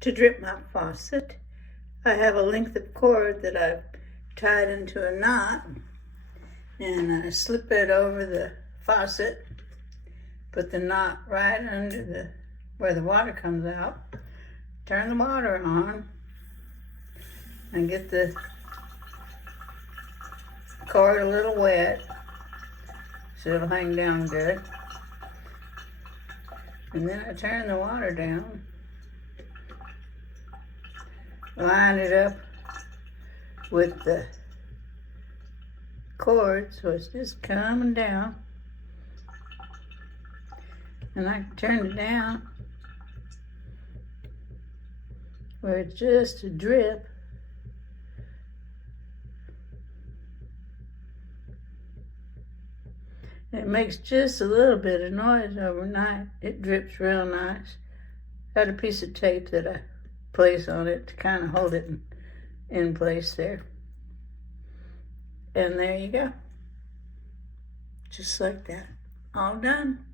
To drip my faucet, I have a length of cord that I've tied into a knot, and I slip it over the faucet, put the knot right under where the water comes out, turn the water on, and get the cord a little wet so it'll hang down good. And then I turn the water down, line it up with the cord so it's just coming down, and I turn it down where it's just a drip. It makes just a little bit of noise overnight. It drips real nice. Got a piece of tape that I place on it to kind of hold it in place there. And there you go. Just like that. All done.